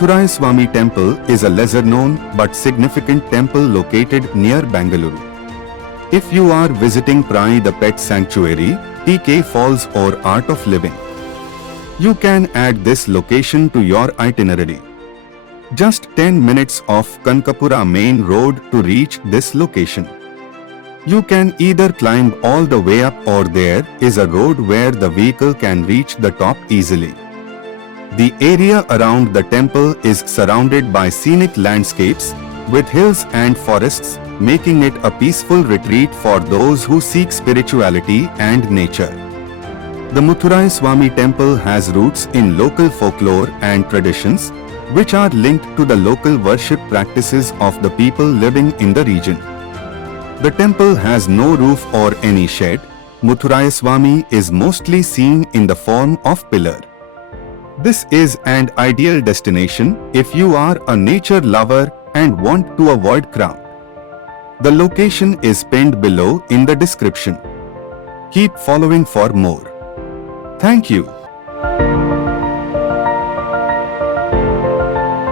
Muthurayaswamy Temple is a lesser-known but significant temple located near Bengaluru. If you are visiting Prani the pet sanctuary, TK Falls or Art of Living, you can add this location to your itinerary. Just 10 minutes off Kanakapura main road to reach this location. You can either climb all the way up or there is a road where the vehicle can reach the top easily. The area around the temple is surrounded by scenic landscapes with hills and forests, making it a peaceful retreat for those who seek spirituality and nature. The Muthurayaswamy Temple has roots in local folklore and traditions, which are linked to the local worship practices of the people living in the region. The temple has no roof or any shed. Muthurayaswamy is mostly seen in the form of pillar. This is an ideal destination if you are a nature lover and want to avoid crowd. The location is pinned below in the description. Keep following for more. Thank you.